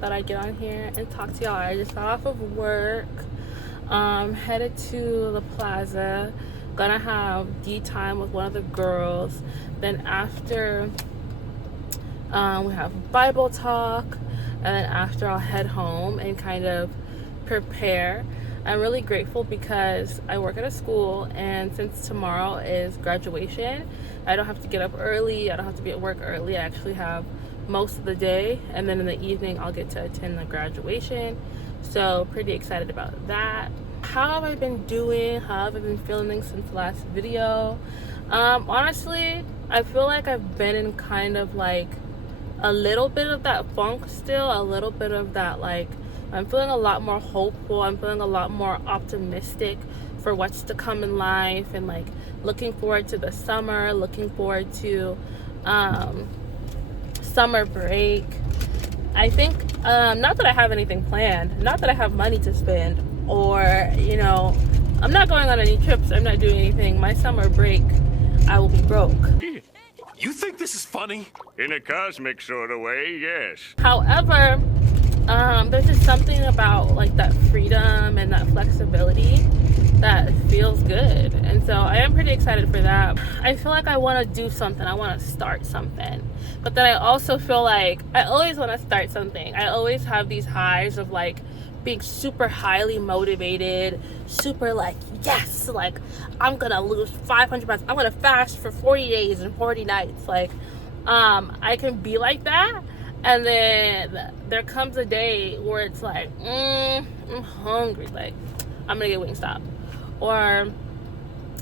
Thought I'd get on here and talk to y'all. I just got off of work, headed to the plaza, gonna have tea time with one of the girls. Then after, we have Bible talk, and then after I'll head home and kind of prepare. I'm really grateful because I work at a school, and since tomorrow is graduation, I don't have to get up early, I don't have to be at work early. I actually have most of the day, and then in the evening I'll get to attend the graduation, so pretty excited about that. How have I been doing? How have I been feeling since the last video? Honestly, I feel like I've been in kind of like a little bit of that funk still, a little bit of that, like, I'm feeling a lot more hopeful, I'm feeling a lot more optimistic for what's to come in life, and like looking forward to the summer, looking forward to summer break. I think not that I have anything planned, not that I have money to spend, or you know, I'm not going on any trips, I'm not doing anything. My summer break, I will be broke. You think this is funny? In a cosmic sort of way, yes. However, there's just something about like that freedom and that flexibility that feels good, and so I am pretty excited for that. I feel like I want to do something, I want to start something, but then I also feel like I always want to start something. I always have these highs of like being super highly motivated, super like, yes, like I'm gonna lose 500 pounds, I'm gonna fast for 40 days and 40 nights. Like I can be like that, and then there comes a day where it's like, I'm hungry, like I'm gonna get Wingstop, or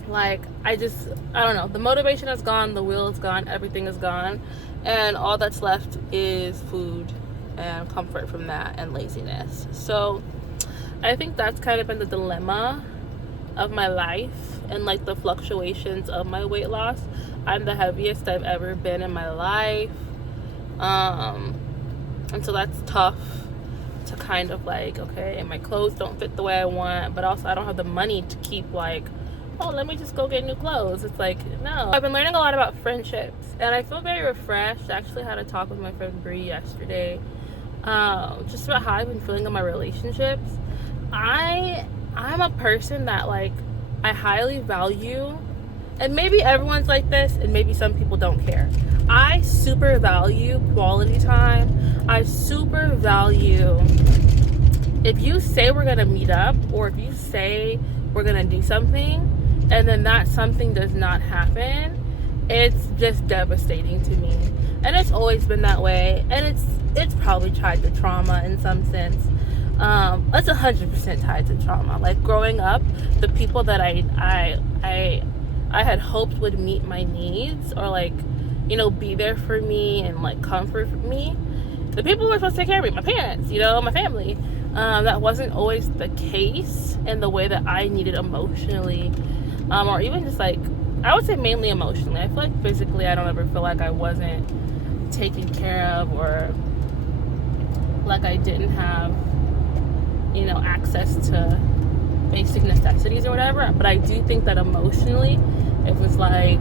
like I don't know, the motivation is gone, the will is gone, everything is gone, and all that's left is food and comfort from that and laziness. So I think that's kind of been the dilemma of my life, and like the fluctuations of my weight loss. I'm the heaviest I've ever been in my life, and so that's tough to kind of like, okay, my clothes don't fit the way I want, but also I don't have the money to keep like, oh, let me just go get new clothes. It's like, no. I've been learning a lot about friendships, and I feel very refreshed. I actually had a talk with my friend Bree yesterday, just about how I've been feeling in my relationships. I'm a person that like, I highly value, and maybe everyone's like this, and maybe some people don't care. I super value quality time. I super value, if you say we're gonna meet up, or if you say we're gonna do something, and then that something does not happen, it's just devastating to me. And it's always been that way, and it's probably tied to trauma in some sense. It's 100% tied to trauma. Like growing up, the people that I had hoped would meet my needs, or like, you know, be there for me and like comfort me, the people who were supposed to take care of me, my parents, you know, my family, that wasn't always the case in the way that I needed emotionally, or even just like, I would say mainly emotionally. I feel like physically I don't ever feel like I wasn't taken care of, or like I didn't have, you know, access to basic necessities or whatever. But I do think that emotionally it was like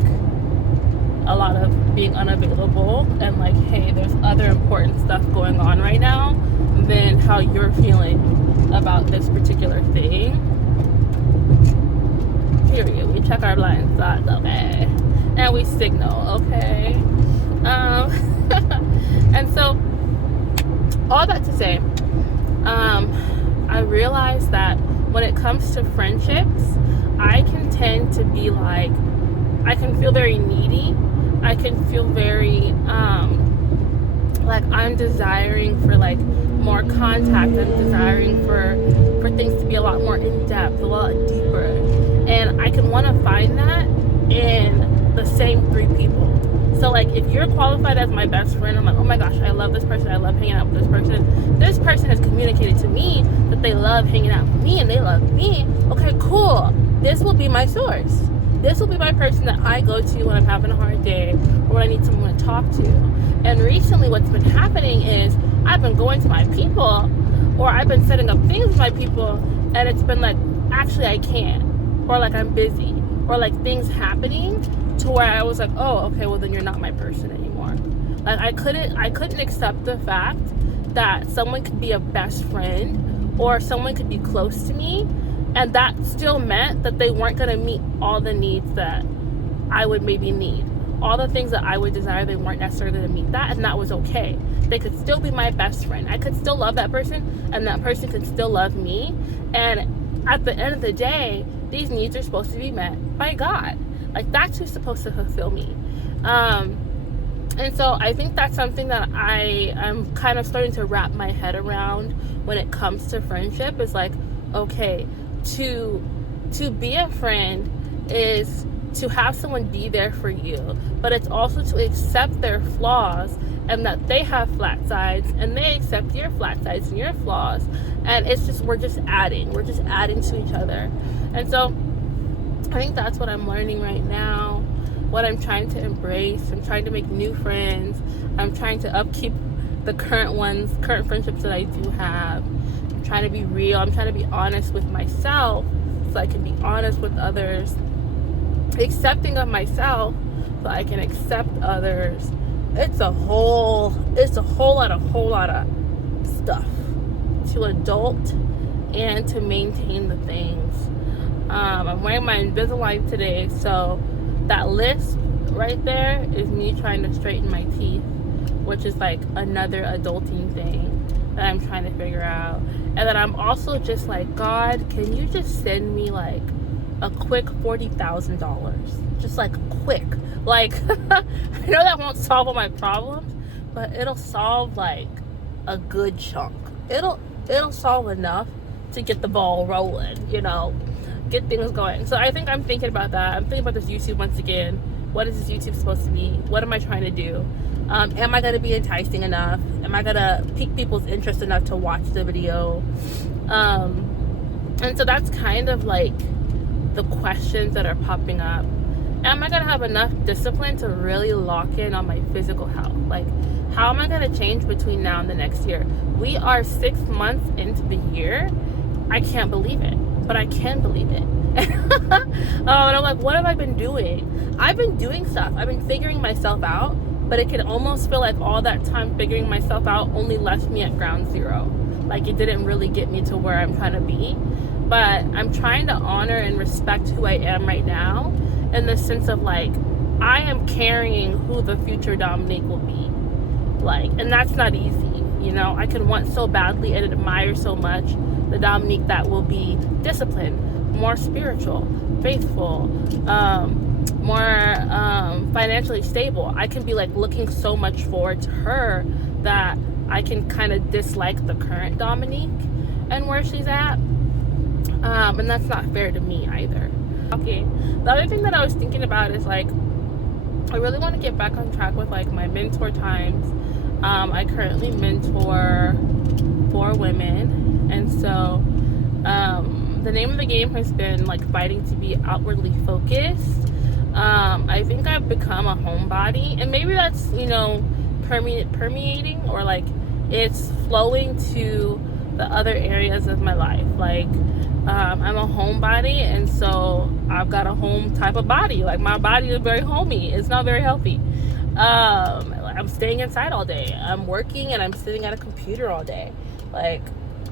a lot of being unavailable, and like, hey, there's other important stuff going on right now than how you're feeling about this particular thing. Period. We check our blind spots, okay, and we signal, okay. And so all that to say, I realized that when it comes to friendships, I can tend to be like, I can feel very needy. I can feel very like I'm desiring for like more contact. I'm desiring for things to be a lot more in depth, a lot deeper, and I can want to find that in the same three people. So like, if you're qualified as my best friend, I'm like, oh my gosh, I love this person, I love hanging out with this person. This person has communicated to me that they love hanging out with me and they love me. Okay, cool. This will be my source. This will be my person that I go to when I'm having a hard day, or when I need someone to talk to. And recently what's been happening is I've been going to my people, or I've been setting up things with my people, and it's been like, actually I can't, or like I'm busy, or like things happening to where I was like, oh, okay, well then you're not my person anymore. Like I couldn't accept the fact that someone could be a best friend or someone could be close to me, and that still meant that they weren't going to meet all the needs that I would maybe need. All the things that I would desire, they weren't necessarily going to meet that, and that was okay. They could still be my best friend. I could still love that person, and that person could still love me. And at the end of the day, these needs are supposed to be met by God. Like, that's who's supposed to fulfill me. And so I think that's something that I'm kind of starting to wrap my head around when it comes to friendship. Is like, okay, to be a friend is to have someone be there for you, but it's also to accept their flaws, and that they have flat sides and they accept your flat sides and your flaws, and it's just we're just adding to each other. And so I think that's what I'm learning right now, what I'm trying to embrace. I'm trying to make new friends. I'm trying to upkeep the current friendships that I do have. I'm trying to be real. I'm trying to be honest with myself so I can be honest with others, accepting of myself so I can accept others. It's a whole lot of stuff to adult and to maintain the things. I'm wearing my Invisalign today, so that list right there is me trying to straighten my teeth, which is like another adulting thing that I'm trying to figure out. And then I'm also just like, God, can you just send me like a quick $40,000? Just like quick. Like, I know that won't solve all my problems, but it'll solve like a good chunk. It'll solve enough to get the ball rolling, get things going. So I think I'm thinking about that. I'm thinking about this YouTube once again. What is this YouTube supposed to be? What am I trying to do? Am I going to be enticing enough? Am I going to pique people's interest enough to watch the video? And so that's kind of like the questions that are popping up. Am I going to have enough discipline to really lock in on my physical health? Like, how am I going to change between now and the next year? We are 6 months into the year. I can't believe it, but I can believe it. And I'm like, what have I been doing? I've been doing stuff. I've been figuring myself out, but it can almost feel like all that time figuring myself out only left me at ground zero. Like, it didn't really get me to where I'm trying to be. But I'm trying to honor and respect who I am right now, in the sense of like, I am carrying who the future Dominique will be. Like, and that's not easy. I can want so badly and admire so much the Dominique that will be disciplined, more spiritual, faithful, more financially stable. I can be like looking so much forward to her that I can kind of dislike the current Dominique and where she's at. And that's not fair to me either. Okay, the other thing that I was thinking about is like, I really want to get back on track with like my mentor times. I currently mentor 4 women, and so the name of the game has been like fighting to be outwardly focused. I think I've become a homebody, and maybe that's permeating, or like it's flowing to the other areas of my life. Like, I'm a homebody, and so I've got a home type of body. Like, my body is very homey. It's not very healthy. I'm staying inside all day. I'm working and I'm sitting at a computer all day. Like,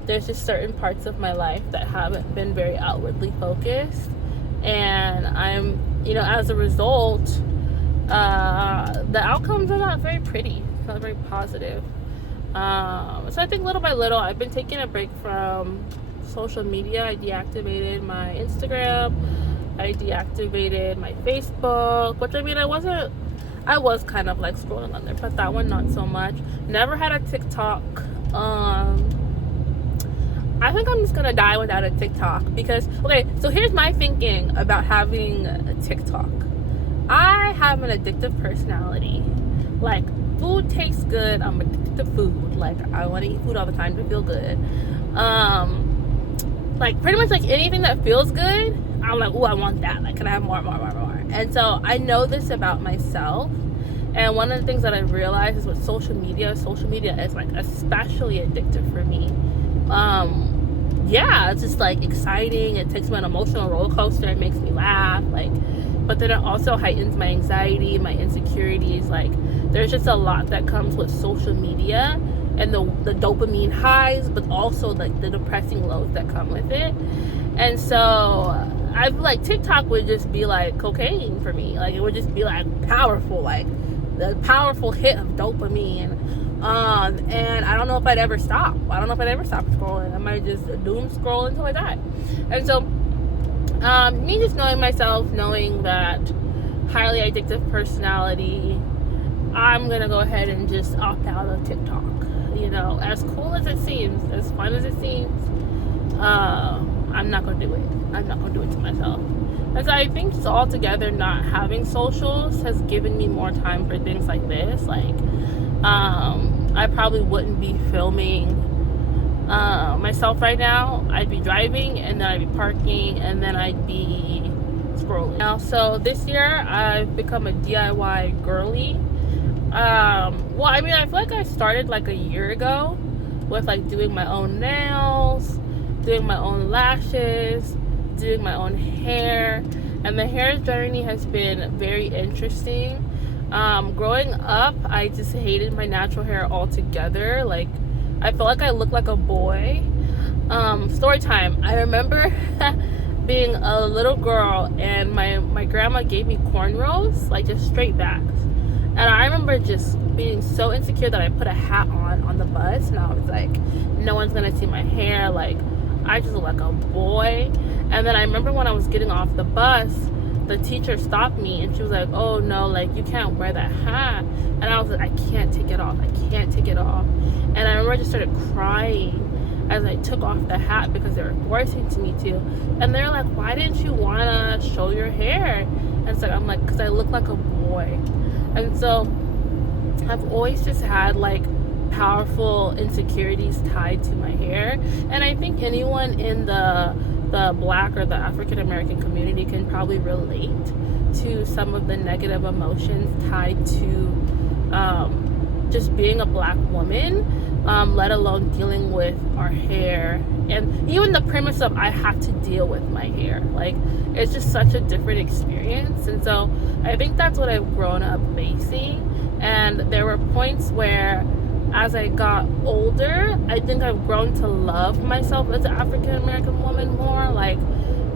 there's just certain parts of my life that haven't been very outwardly focused, and I'm, as a result, the outcomes are not very pretty. It's not very positive. So I think little by little, I've been taking a break from social media. I deactivated my Instagram. I deactivated my Facebook, which I was kind of like scrolling on there, but that one not so much. Never had a TikTok. I think I'm just gonna die without a TikTok, because, okay, so here's my thinking about having a TikTok. I have an addictive personality. Like, food tastes good. I'm addicted to food. Like, I want to eat food all the time to feel good. Like, pretty much like anything that feels good, I'm like, oh, I want that. Like, can I have more? And so I know this about myself. And one of the things that I realized is with social media is like especially addictive for me. Yeah, it's just like exciting. It takes me on an emotional roller coaster. It makes me laugh. Like, but then it also heightens my anxiety, my insecurities. Like, there's just a lot that comes with social media and the dopamine highs, but also like the depressing lows that come with it. And so I feel like TikTok would just be like cocaine for me. Like it would just be like powerful, like the powerful hit of dopamine. And I don't know if I'd ever stop. I don't know if I'd ever stop scrolling. I might just doom scroll until I die. And so me just knowing myself, knowing that highly addictive personality, I'm gonna go ahead and just opt out of TikTok. You know, as cool as it seems, as fun as it seems, I'm not gonna do it. I'm not gonna do it to myself. And so I think just altogether not having socials has given me more time for things like this. Like, I probably wouldn't be filming myself right now. I'd be driving, and then I'd be parking, and then I'd be scrolling. Now, so this year I've become a DIY girly. Well, I mean, I feel like I started like a year ago with like doing my own nails, doing my own lashes, doing my own hair, and the hair journey has been very interesting. Growing up, I just hated my natural hair altogether. Like, I felt like I looked like a boy. Story time. I remember being a little girl, and my grandma gave me cornrows, like just straight backs. And I remember just being so insecure that I put a hat on the bus, and I was like, no one's gonna see my hair. Like, I just look like a boy. And then I remember when I was getting off the bus, the teacher stopped me, and she was like, oh no, like, you can't wear that hat. And I was like, I can't take it off. I can't take it off. And I remember I just started crying as I took off the hat because they were forcing me to. And they're like, why didn't you wanna show your hair? And so I'm like, because I look like a boy. And so I've always just had like powerful insecurities tied to my hair. And I think anyone in the Black or the African American community can probably relate to some of the negative emotions tied to just being a Black woman, let alone dealing with our hair. And even the premise of I have to deal with my hair, like, it's just such a different experience. And so I think that's what I've grown up facing. And there were points where, as I got older, I think I've grown to love myself as an African American woman more. Like,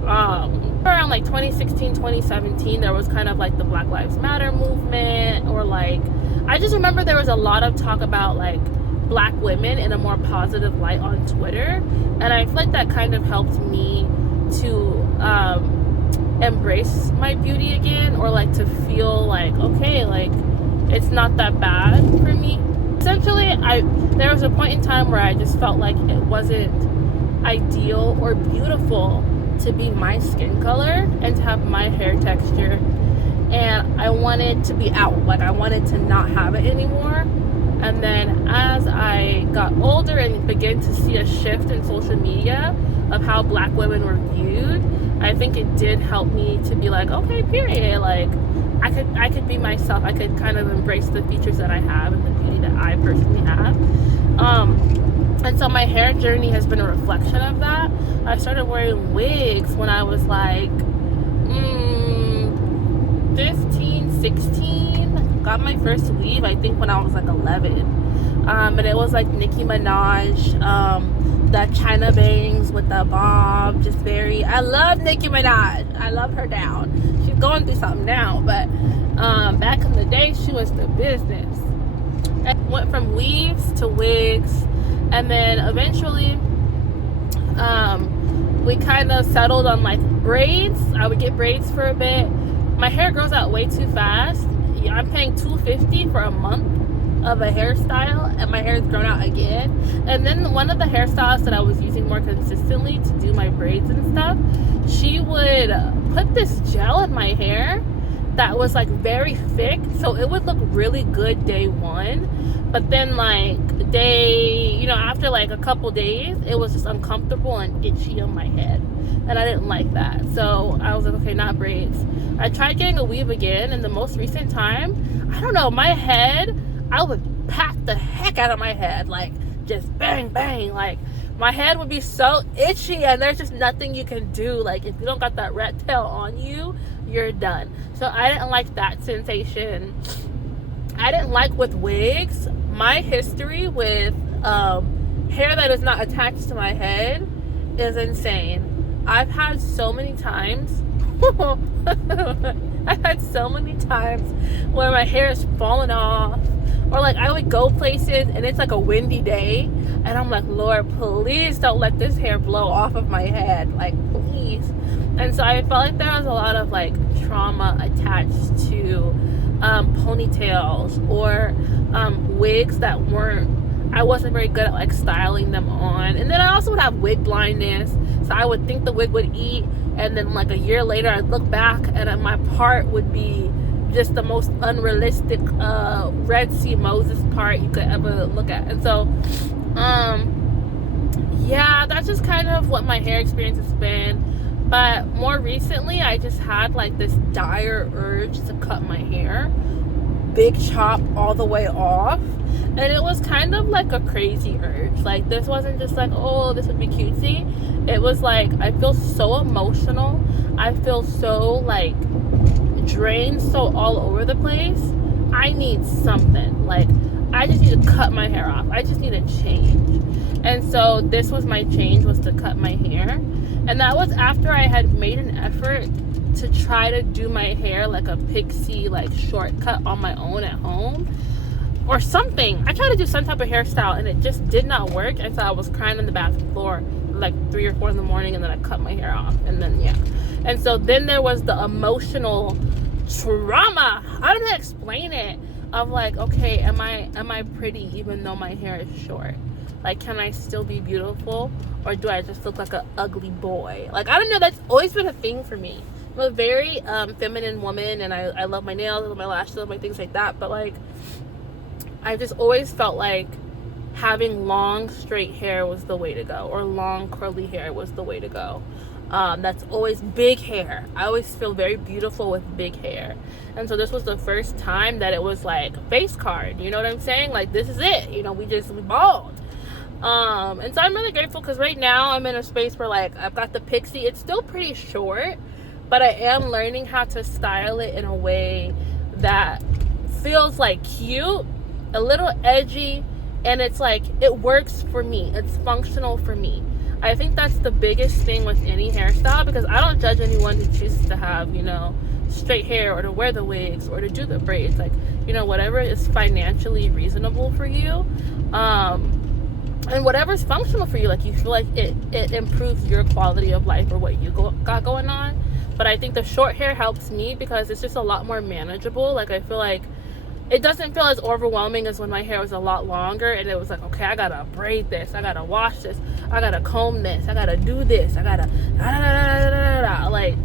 around like 2016, 2017, there was kind of like the Black Lives Matter movement, or like, I just remember there was a lot of talk about like Black women in a more positive light on Twitter. And I feel like that kind of helped me to embrace my beauty again, or like to feel like, okay, like, it's not that bad for me. Essentially, there was a point in time where I just felt like it wasn't ideal or beautiful to be my skin color and to have my hair texture, and I wanted to be out. Like, I wanted to not have it anymore. And then as I got older and began to see a shift in social media of how Black women were viewed, I think it did help me to be like, okay, period, like, I could be myself. I could kind of embrace the features that I have and the beauty that I personally have. And so my hair journey has been a reflection of that. I started wearing wigs when I was like 15, 16. Got my first weave, I think, when I was like 11. And it was like Nicki Minaj, the China bangs with the bob, just very, I love Nicki Minaj. I love her down. She's going through something now, but back in the day, she was the business. And went from weaves to wigs, and then eventually we kind of settled on like braids. I would get braids for a bit. My hair grows out way too fast. I'm paying $250 for a month of a hairstyle, and my hair has grown out again. And then one of the hairstylists that I was using more consistently to do my braids and stuff, she would put this gel in my hair that was like very thick, so it would look really good day one, but then like after like a couple days, it was just uncomfortable and itchy on my head, and I didn't like that. So I was like, okay, not braids. I tried getting a weave again, and the most recent time, I don't know, my head, I would pat the heck out of my head, like just bang bang, like my head would be so itchy, and there's just nothing you can do. Like, if you don't got that rat tail on you, you're done. So I didn't like that sensation. I didn't like with wigs. My history with hair that is not attached to my head is insane. I've had so many times I've had so many times where my hair is falling off, or like I would go places and it's like a windy day and I'm like, Lord, please don't let this hair blow off of my head, like please. And so I felt like there was a lot of like trauma attached to ponytails or wigs that I wasn't very good at like styling them on. And then I also would have wig blindness, so I would think the wig would eat, and then like a year later I'd look back and my part would be just the most unrealistic Red Sea Moses part you could ever look at. And so yeah, that's just kind of what my hair experience has been. But more recently I just had like this dire urge to cut my hair, big chop all the way off. And it was kind of like a crazy urge. Like, this wasn't just like, oh, this would be cutesy. It was like, I feel so emotional. I feel so like drained, so all over the place. I need something. Like, I just need to cut my hair off. I just need a change. And so this was my change, was to cut my hair. And that was after I had made an effort to try to do my hair like a pixie, like shortcut on my own at home. Or something. I tried to do some type of hairstyle and it just did not work. And so I was crying on the bathroom floor like 3 or 4 in the morning, and then I cut my hair off. And then yeah. And so then there was the emotional trauma. I don't know how to explain it. Of like, okay, am I pretty even though my hair is short? Like, can I still be beautiful? Or do I just look like an ugly boy? Like, I don't know, that's always been a thing for me. I'm a very feminine woman, and I love my nails, I love my lashes, I love my things like that. But like, I just always felt like having long straight hair was the way to go, or long curly hair was the way to go. That's always big hair. I always feel very beautiful with big hair. And so this was the first time that it was like face card, you know what I'm saying? Like, this is it, you know, we bald. And so I'm really grateful, because right now I'm in a space where like I've got the pixie. It's still pretty short, but I am learning how to style it in a way that feels like cute, a little edgy, and it's like, it works for me, it's functional for me. I think that's the biggest thing with any hairstyle, because I don't judge anyone who chooses to have, you know, straight hair, or to wear the wigs, or to do the braids. Like, you know, whatever is financially reasonable for you, and whatever's functional for you. Like, you feel like it improves your quality of life, or what you got going on. But I think the short hair helps me because it's just a lot more manageable. Like, I feel like it doesn't feel as overwhelming as when my hair was a lot longer and it was like, okay, I gotta braid this, I gotta wash this, I gotta comb this, I gotta do this, I gotta like,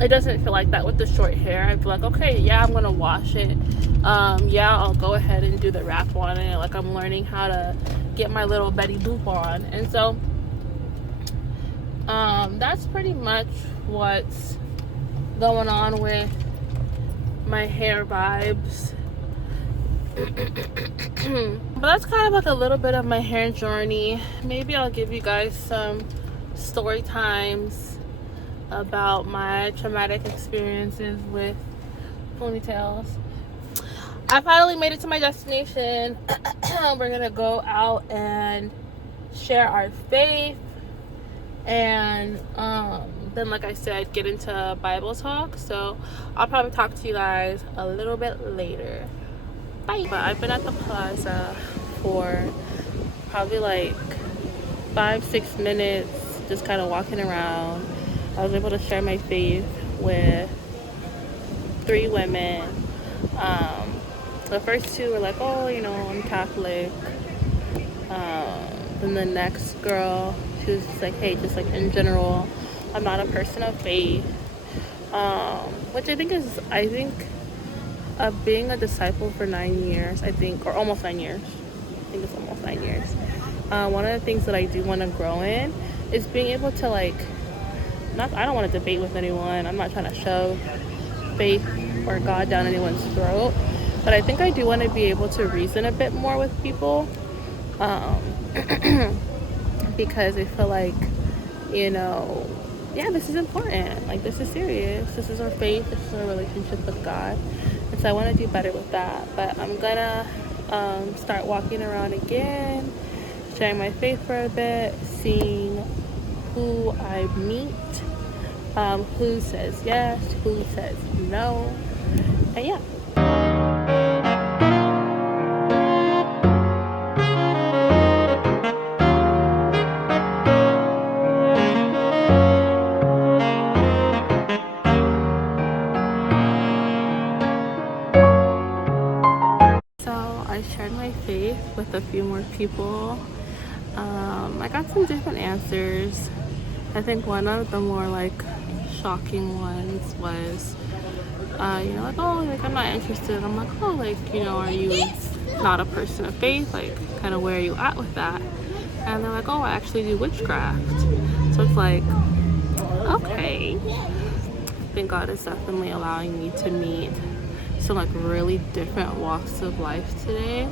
it doesn't feel like that with the short hair. I feel like, okay, yeah, I'm gonna wash it, yeah, I'll go ahead and do the wrap on it. Like, I'm learning how to get my little Betty Boop on. And so that's pretty much what's going on with my hair vibes. But that's kind of like a little bit of my hair journey. Maybe I'll give you guys some story times about my traumatic experiences with ponytails. I finally made it to my destination. We're gonna go out and share our faith, and then, like I said, get into Bible talk. So I'll probably talk to you guys a little bit later. Bye. But I've been at the plaza for probably like 5-6 minutes, just kind of walking around. I was able to share my faith with 3 women. The first 2 were like, oh, you know, I'm Catholic. Then the next girl, she was just like, hey, just like in general, I'm not a person of faith. Which I think being a disciple for 9 years, I think, or almost 9 years. I think it's almost 9 years. One of the things that I do want to grow in is being able to like, I don't want to debate with anyone. I'm not trying to shove faith or God down anyone's throat. But I think I do want to be able to reason a bit more with people. Because I feel like, you know, yeah, this is important. Like, this is serious. This is our faith. This is our relationship with God. And so I want to do better with that. But I'm gonna start walking around again sharing my faith for a bit, seeing who I meet, who says yes, who says no, and yeah. So I shared my faith with a few more people. I got some different answers. I think one of the more like shocking ones was, like, oh, like I'm not interested. I'm like, oh, like, are you not a person of faith? Like, kind of where are you at with that? And they're like, oh, I actually do witchcraft. So it's like, okay. I think God is definitely allowing me to meet some like really different walks of life today.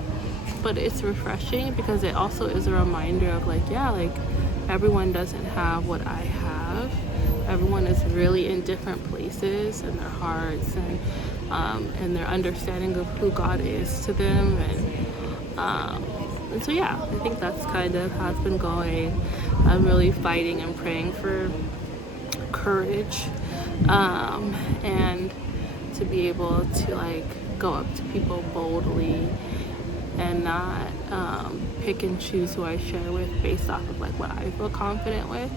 But it's refreshing because it also is a reminder of like, yeah, like everyone doesn't have what I have. Everyone is really in different places in their hearts and their understanding of who God is to them. And so yeah, I think that's kind of how it's been going. I'm really fighting and praying for courage and to be able to like go up to people boldly and not pick and choose who I share with based off of like what I feel confident with,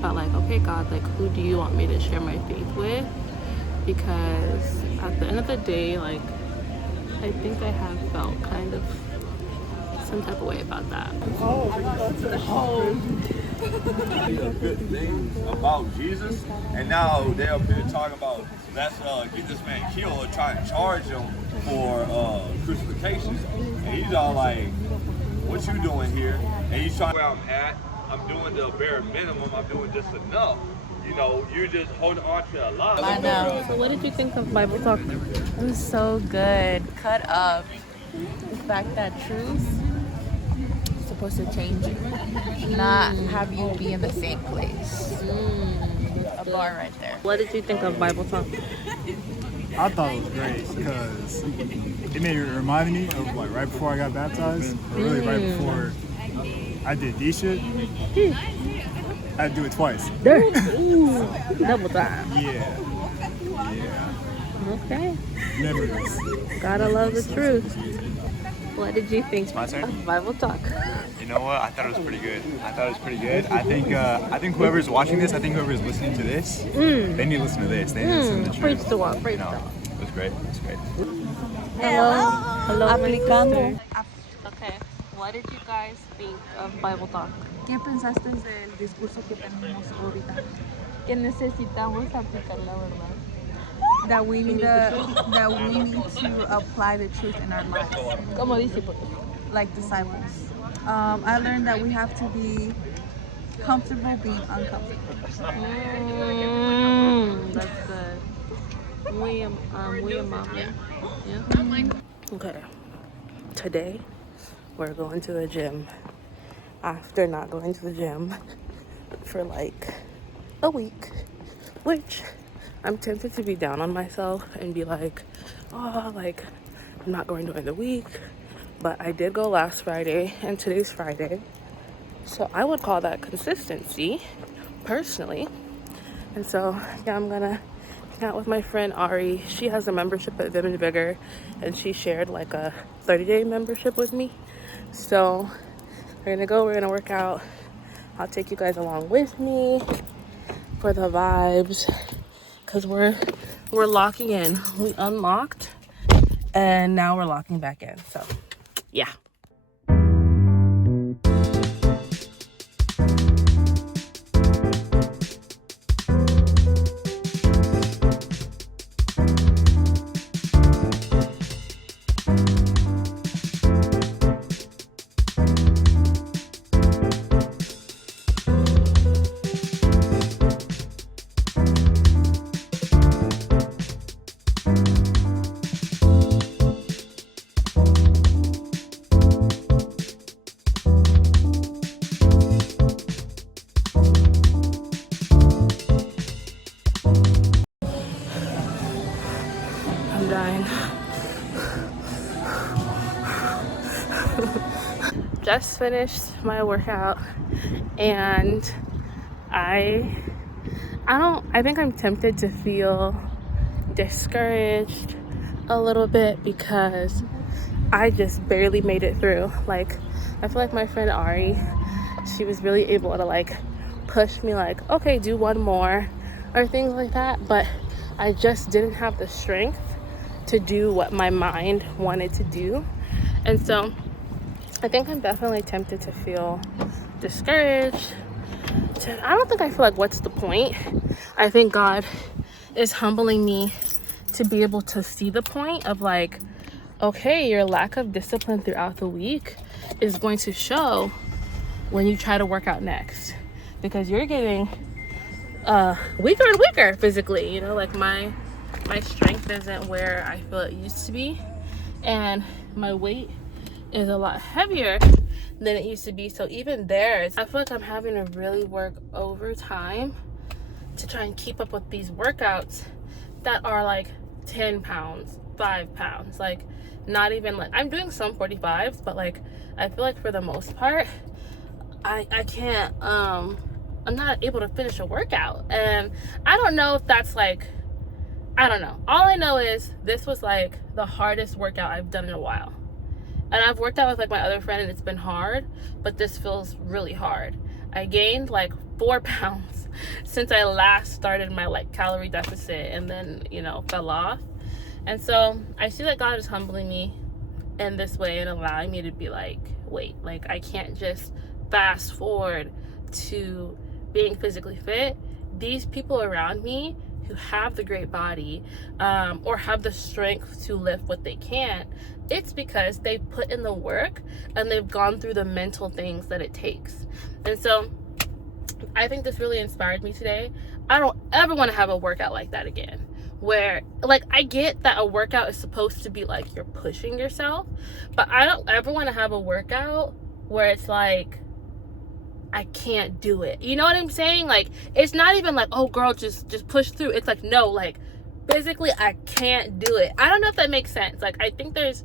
but like, okay, God, like who do you want me to share my faith with? Because at the end of the day, like I think I have felt kind of some type of way about that. Good things about Jesus, and now they're up here talking about let's get this man killed or try and charge him for crucifixion, and he's all like, "What you doing here?" And he's trying where I'm at. I'm doing the bare minimum. I'm doing just enough. You're just holding on to a lot. I know. So what did you think of Bible Talk? It was so good. Cut up. The fact that truth is supposed to change you, not have you be in the same place. A bar right there. What did you think of Bible Talk? I thought it was great because it reminded me of like right before I got baptized, or really right before I did D shit. I had to do it twice. Ooh, double time. Yeah. Okay. Memories. Gotta love the truth. What did you think My turn? of Bible Talk? You know what? I thought it was pretty good. I think whoever's watching this, I think whoever's listening to this, they need to listen to this. They need to listen to the Preach truth. the walk, preach the walk. It was great. It was great. Hello, my Aplicando. sister. Okay, what did you guys think of Bible Talk? ¿Qué pensaste del discurso que tenemos ahorita? Que necesitamos aplicar la verdad. That we need to apply the truth in our lives, Como discípulos. like disciples. I learned that we have to be comfortable being uncomfortable. That's good. Muy amable. Yeah. Okay. Today, we're going to the gym. After not going to the gym for like a week, which I'm tempted to be down on myself and be like, oh, like I'm not going during the week. But I did go last Friday and today's Friday. So I would call that consistency, personally. And so, yeah, I'm gonna hang out with my friend Ari. She has a membership at Vim and Vigor, and she shared like a 30-day membership with me. So we're gonna go, we're gonna work out. I'll take you guys along with me for the vibes, because we're locking in. We unlocked and now we're locking back in. So yeah. just finished my workout, and I think I'm tempted to feel discouraged a little bit because I just barely made it through. Like, I feel like my friend Ari, she was really able to like push me like, okay, do one more or things like that, but I just didn't have the strength to do what my mind wanted to do. And so I think I'm definitely tempted to feel discouraged. I don't think I feel like, what's the point? I think God is humbling me to be able to see the point of like, okay, your lack of discipline throughout the week is going to show when you try to work out next, because you're getting weaker and weaker physically. You know, like my strength isn't where I feel it used to be, and my weight is a lot heavier than it used to be. So even there, I feel like I'm having to really work overtime to try and keep up with these workouts that are like 10 pounds, 5 pounds, like not even like, I'm doing some 45s, but like I feel like for the most part I can't I'm not able to finish a workout. And I don't know if that's like, I don't know. All I know is this was like the hardest workout I've done in a while. And I've worked out with like my other friend and it's been hard, but this feels really hard. I gained like 4 pounds since I last started my like calorie deficit, and then, you know, fell off. And so I see that God is humbling me in this way and allowing me to be like, wait, like I can't just fast forward to being physically fit. These people around me who have the great body or have the strength to lift what they can't, it's because they put in the work and they've gone through the mental things that it takes. And so I think this really inspired me today. I don't ever want to have a workout like that again, where like, I get that a workout is supposed to be like you're pushing yourself, but I don't ever want to have a workout where it's like I can't do it. You know what I'm saying? Like, it's not even like, oh girl, just push through. It's like, no, like physically I can't do it. I don't know if that makes sense. Like, I think there's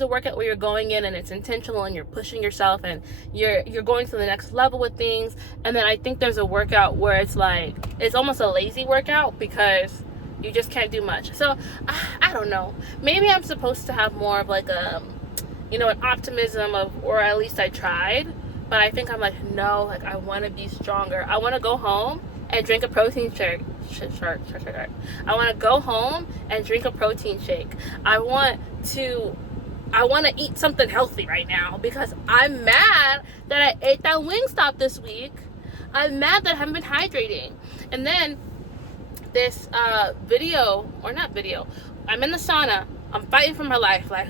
a workout where you're going in and it's intentional and you're pushing yourself and you're going to the next level with things. And then I think there's a workout where it's like, it's almost a lazy workout because you just can't do much. So I don't know. Maybe I'm supposed to have more of like a, you know, an optimism of, or at least I tried. But I think I'm like, no, like I want to be stronger. I want to go home and drink a protein shake. I want to go home and drink a protein shake. I want to eat something healthy right now because I'm mad that I ate that Wingstop this week. I'm mad that I haven't been hydrating. And then this video, or not video, I'm in the sauna. I'm fighting for my life, like,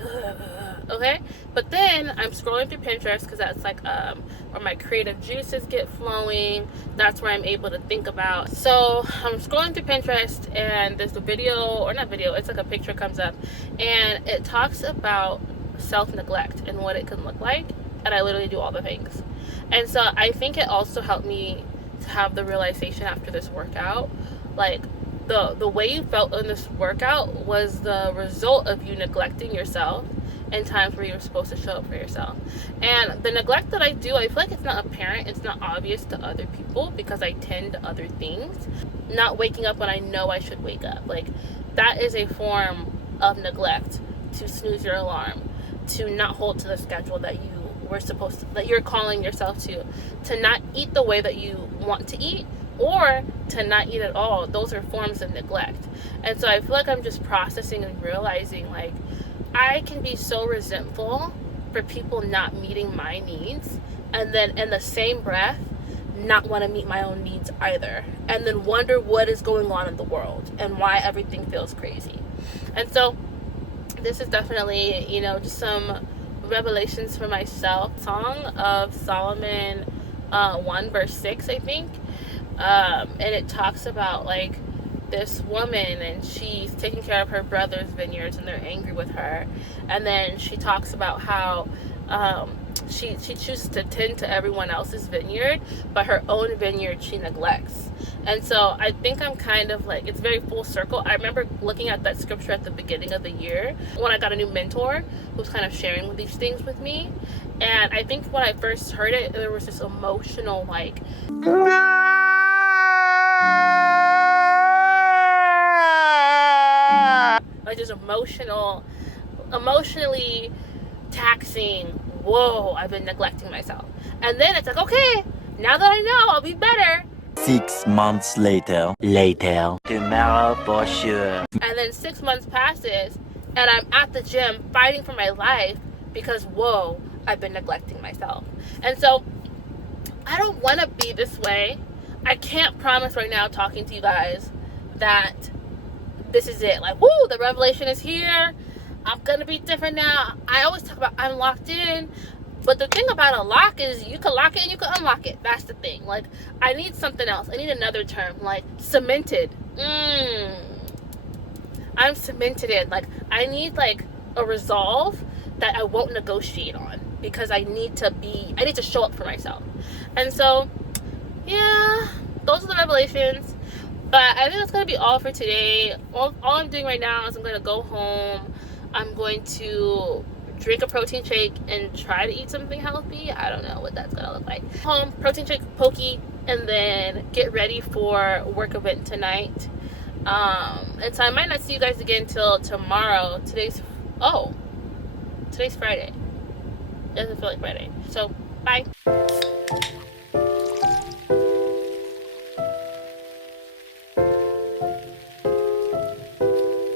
okay? But then I'm scrolling through Pinterest because that's like where my creative juices get flowing. That's where I'm able to think about. So I'm scrolling through Pinterest and there's a video, or not video, it's like a picture comes up and it talks about self-neglect and what it can look like. And I literally do all the things. And so I think it also helped me to have the realization after this workout, like the way you felt in this workout was the result of you neglecting yourself in times where you're supposed to show up for yourself. And the neglect that I do, I feel like it's not apparent, it's not obvious to other people because I tend to other things. Not waking up when I know I should wake up, like that is a form of neglect. To snooze your alarm, to not hold to the schedule that you were supposed to, that you're calling yourself to not eat the way that you want to eat, or to not eat at all. Those are forms of neglect. And so I feel like I'm just processing and realizing, like, I can be so resentful for people not meeting my needs, and then in the same breath not want to meet my own needs either, and then wonder what is going on in the world and why everything feels crazy. And so this is definitely, you know, just some revelations for myself. Song of Solomon 1 verse 6, I think, and it talks about like this woman and she's taking care of her brother's vineyards and they're angry with her, and then she talks about how she chooses to tend to everyone else's vineyard, but her own vineyard she neglects. And so I think I'm kind of like, it's very full circle. I remember looking at that scripture at the beginning of the year when I got a new mentor who was kind of sharing these things with me. And I think when I first heard it, there was this emotional like just emotionally taxing, whoa, I've been neglecting myself. And then it's like, okay, now that I know, I'll be better. 6 months later. Tomorrow for sure. And then 6 months passes and I'm at the gym fighting for my life because, whoa, I've been neglecting myself. And so I don't want to be this way. I can't promise right now talking to you guys that this is it. Like, woo, the revelation is here. I'm going to be different now. I always talk about I'm locked in. But the thing about a lock is you can lock it and you can unlock it. That's the thing. Like, I need something else. I need another term. Like, cemented. I'm cemented in. Like, I need, like, a resolve that I won't negotiate on. Because I need to show up for myself. And so, yeah, those are the revelations. But I think that's going to be all for today. All I'm doing right now is I'm going to go home. I'm going to drink a protein shake and try to eat something healthy. I don't know what that's going to look like. Home, protein shake, pokey, and then get ready for work event tonight. And so I might not see you guys again till tomorrow. Today's Friday. It doesn't feel like Friday. So, bye.